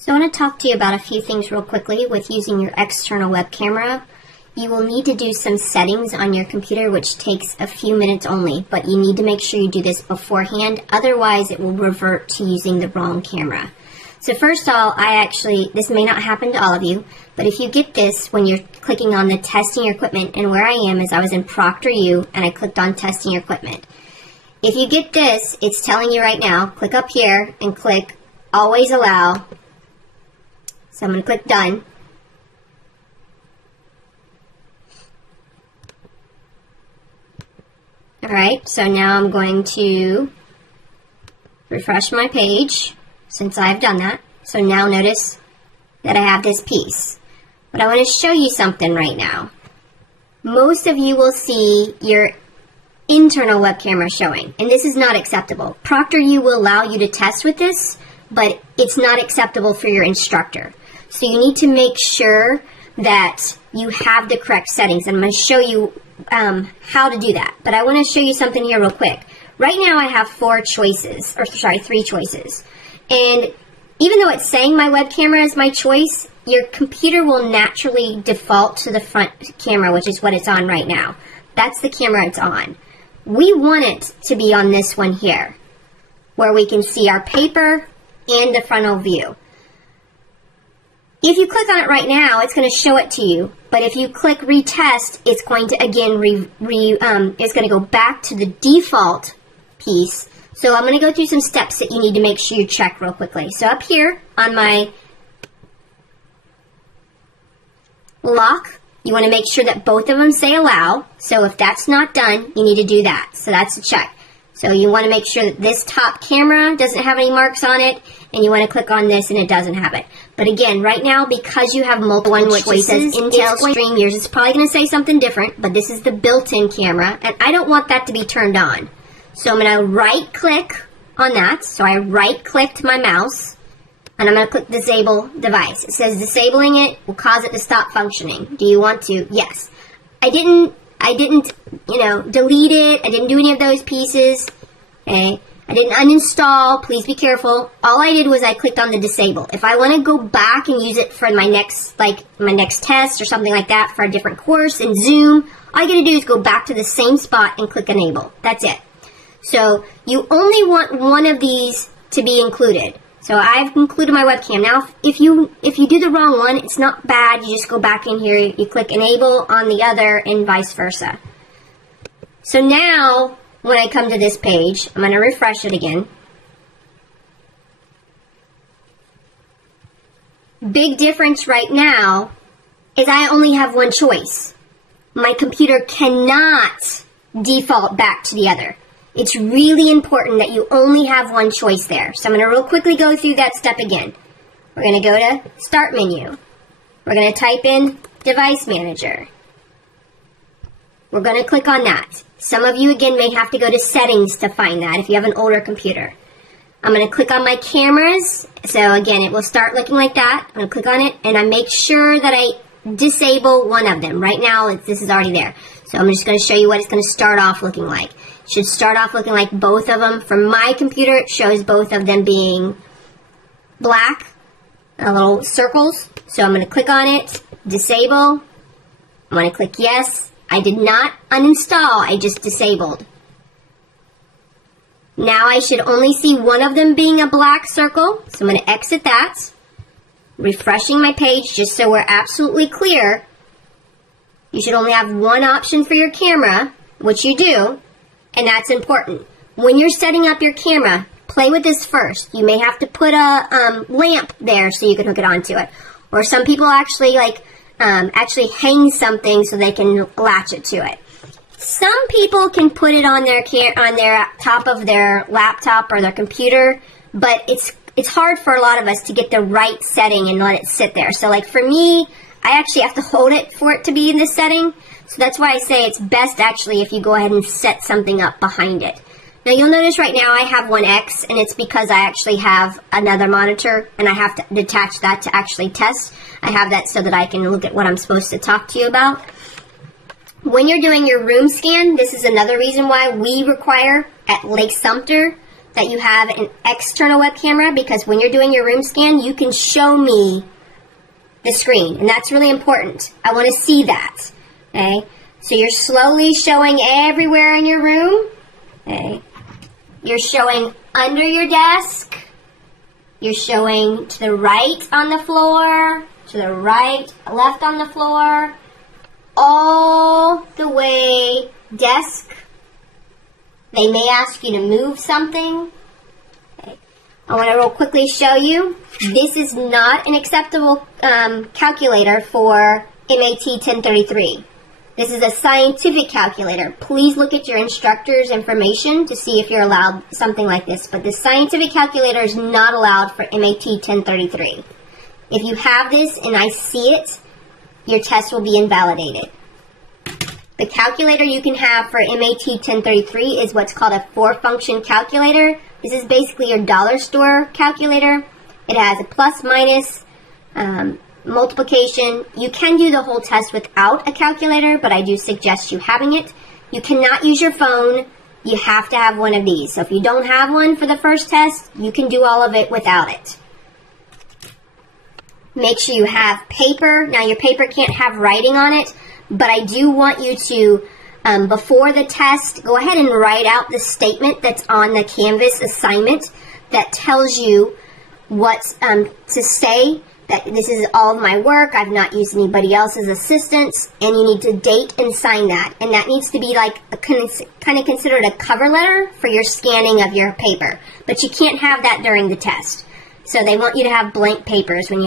So I want to talk to you about a few things real quickly with using your external web camera. You will need to do some settings on your computer, which takes a few minutes only, but you need to make sure you do this beforehand, otherwise it will revert to using the wrong camera. So first of all, this may not happen to all of you, but if you get this when you're clicking on the testing your equipment, and where I am is I was in ProctorU and I clicked on testing your equipment. If you get this, it's telling you right now, click up here and click always allow. So I'm going to click done. Alright, so now I'm going to refresh my page since I've done that. So now notice that I have this piece. But I want to show you something right now. Most of you will see your internal web camera showing, and this is not acceptable. ProctorU will allow you to test with this, but it's not acceptable for your instructor. So you need to make sure that you have the correct settings. And I'm going to show you how to do that. But I want to show you something here real quick. Right now I have three choices. And even though it's saying my web camera is my choice, your computer will naturally default to the front camera, which is what it's on right now. That's the camera it's on. We want it to be on this one here, where we can see our paper and the frontal view. If you click on it right now, it's going to show it to you. But if you click retest, it's going to again it's going to go back to the default piece. So I'm going to go through some steps that you need to make sure you check real quickly. So up here on my lock, you want to make sure that both of them say allow. So if that's not done, you need to do that. So that's a check. So you want to make sure that this top camera doesn't have any marks on it, and you want to click on this and it doesn't have it. But again, right now, because you have multiple choices, Intel Stream, yours is probably going to say something different, but this is the built-in camera, and I don't want that to be turned on. So I'm going to right-click on that. So I right-clicked my mouse, and I'm going to click Disable Device. It says disabling it will cause it to stop functioning. Do you want to? Yes. I didn't, delete it. I didn't do any of those pieces. Okay. I didn't uninstall. Please be careful. All I did was I clicked on the disable. If I want to go back and use it for my next test or something like that for a different course in Zoom, all you got to do is go back to the same spot and click enable. That's it. So you only want one of these to be included. So I've included my webcam. Now, if you do the wrong one, it's not bad. You just go back in here, you click enable on the other, and vice versa. So now, when I come to this page, I'm going to refresh it again. Big difference right now is I only have one choice. My computer cannot default back to the other. It's really important that you only have one choice there. So I'm going to real quickly go through that step again. We're going to go to Start Menu. We're going to type in Device Manager. We're going to click on that. Some of you, again, may have to go to Settings to find that if you have an older computer. I'm going to click on my cameras. So again, it will start looking like that. I'm going to click on it, and I make sure that I disable one of them. Right now, this is already there. So I'm just going to show you what it's going to start off looking like. It should start off looking like both of them. From my computer, it shows both of them being black, little circles. So I'm going to click on it, disable. I'm going to click yes. I did not uninstall, I just disabled. Now I should only see one of them being a black circle, so I'm going to exit that. Refreshing my page just so we're absolutely clear. You should only have one option for your camera, which you do, and that's important. When you're setting up your camera, play with this first. You may have to put a lamp there so you can hook it onto it. Or some people actually hang something so they can latch it to it. Some people can put it on their top of their laptop or their computer, but it's hard for a lot of us to get the right setting and let it sit there. So like for me, I actually have to hold it for it to be in this setting. So that's why I say it's best actually if you go ahead and set something up behind it. Now you'll notice right now I have one X, and it's because I actually have another monitor and I have to detach that to actually test. I have that so that I can look at what I'm supposed to talk to you about. When you're doing your room scan, this is another reason why we require at Lake Sumter that you have an external web camera, because when you're doing your room scan, you can show me the screen, and that's really important. I want to see that. Okay, so you're slowly showing everywhere in your room. Okay, you're showing under your desk. You're showing to the right on the floor, to the right, left on the floor, all the way desk. They may ask you to move something. Okay. I want to real quickly show you. This is not an acceptable calculator for MAT 1033. This is a scientific calculator. Please look at your instructor's information to see if you're allowed something like this. But the scientific calculator is not allowed for MAT 1033. If you have this and I see it, your test will be invalidated. The calculator you can have for MAT 1033 is what's called a 4-function calculator. This is basically your dollar store calculator. It has a plus, minus, multiplication. You can do the whole test without a calculator, but I do suggest you having it. You cannot use your phone. You have to have one of these. So if you don't have one for the first test, you can do all of it without it. Make sure you have paper. Now your paper can't have writing on it, but I do want you to, before the test, go ahead and write out the statement that's on the Canvas assignment that tells you what to say, that this is all of my work, I've not used anybody else's assistance, and you need to date and sign that. And that needs to be like kind of considered a cover letter for your scanning of your paper. But you can't have that during the test. So they want you to have blank papers when you have